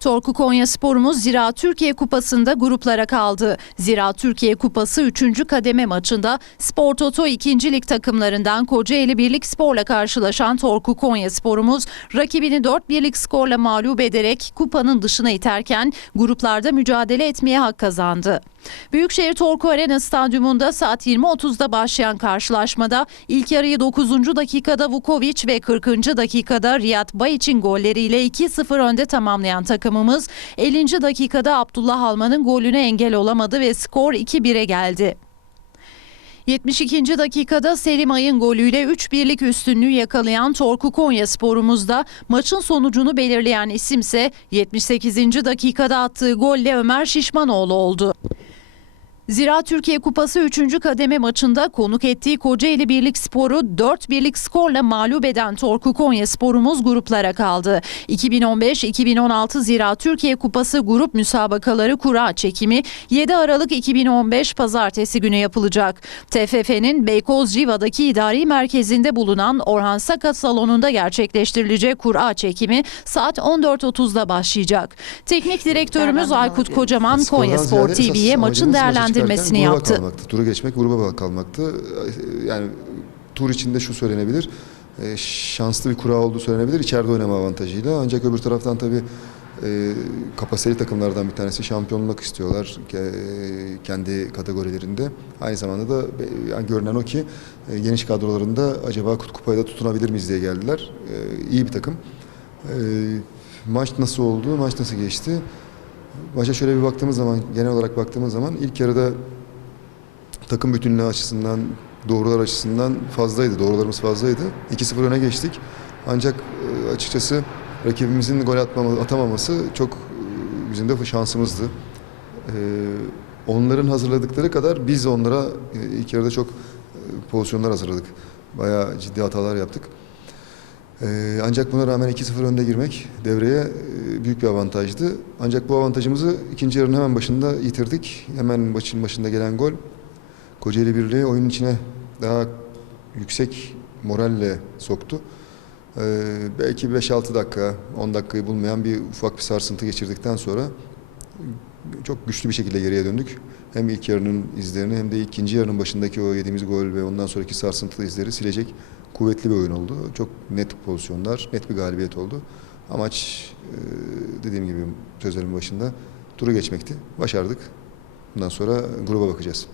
Torku Konya sporumuz Zira Türkiye Kupası'nda gruplara kaldı. Zira Türkiye Kupası 3. kademe maçında Spor Toto 2. lig takımlarından Kocaeli Birlik Spor'la karşılaşan Torku Konya sporumuz rakibini 4 birlik skorla mağlup ederek kupanın dışına iterken gruplarda mücadele etmeye hak kazandı. Büyükşehir Torku Arena Stadyumunda saat 20.30'da başlayan karşılaşmada ilk yarıyı 9. dakikada Vukovic ve 40. dakikada Riyad Bayiç'in golleriyle 2-0 önde tamamlayan takımımız 50. dakikada Abdullah Alman'ın golüne engel olamadı ve skor 2-1'e geldi. 72. dakikada Selim Ay'ın golüyle 3-1'lik üstünlüğü yakalayan Torku Konya sporumuzda maçın sonucunu belirleyen isimse 78. dakikada attığı golle Ömer Şişmanoğlu oldu. Zira Türkiye Kupası 3. kademe maçında konuk ettiği Kocaeli Birlik Sporu 4 birlik skorla mağlup eden Torku Konya Sporumuz gruplara kaldı. 2015-2016 Zira Türkiye Kupası grup müsabakaları kura çekimi 7 Aralık 2015 pazartesi günü yapılacak. TFF'nin Beykoz Civa'daki idari merkezinde bulunan Orhan Sakat salonunda gerçekleştirilecek kura çekimi saat 14.30'da başlayacak. Teknik direktörümüz Aykut Kocaman Konya Spor TV'ye maçın değerlendirmesini değerlendirmesini yaptı. Kalmaktı. Tura geçmek, gruba kalmaktı. Yani tur içinde şu söylenebilir. e, Şanslı bir kura olduğu söylenebilir içeride oynama avantajıyla. Ancak öbür taraftan tabii e, kapasiteli takımlardan bir tanesi şampiyonluk istiyorlar ke- kendi kategorilerinde. Aynı zamanda da e, yani görünen o ki e, geniş kadrolarında acaba Kupayı da tutunabilir miyiz diye geldiler. E, iyi bir takım. E, maç nasıl oldu, maç nasıl geçti? Maça şöyle bir baktığımız zaman, genel olarak baktığımız zaman ilk yarıda takım bütünlüğü açısından, doğrular açısından fazlaydı. Doğrularımız fazlaydı. 2-0 öne geçtik. Ancak e, açıkçası rakibimizin gol atmama, atamaması çok e, bizim de şansımızdı. E, onların hazırladıkları kadar biz onlara ilk yarıda çok pozisyonlar hazırladık. Bayağı ciddi hatalar yaptık. Ee, ancak buna rağmen 2-0 önde girmek devreye e, büyük bir avantajdı. Ancak bu avantajımızı ikinci yarının hemen başında yitirdik. Hemen maçın başında gelen gol Kocaeli Birliği oyunun içine daha yüksek moralle soktu. Ee, belki 5-6 dakika, 10 dakikayı bulmayan bir ufak bir sarsıntı geçirdikten sonra çok güçlü bir şekilde geriye döndük. Hem ilk yarının izlerini hem de ikinci yarının başındaki o yediğimiz gol ve ondan sonraki sarsıntılı izleri silecek kuvvetli bir oyun oldu. Çok net pozisyonlar, net bir galibiyet oldu. Amaç e, dediğim gibi sözlerimin başında turu geçmekti. Başardık. Bundan sonra gruba bakacağız.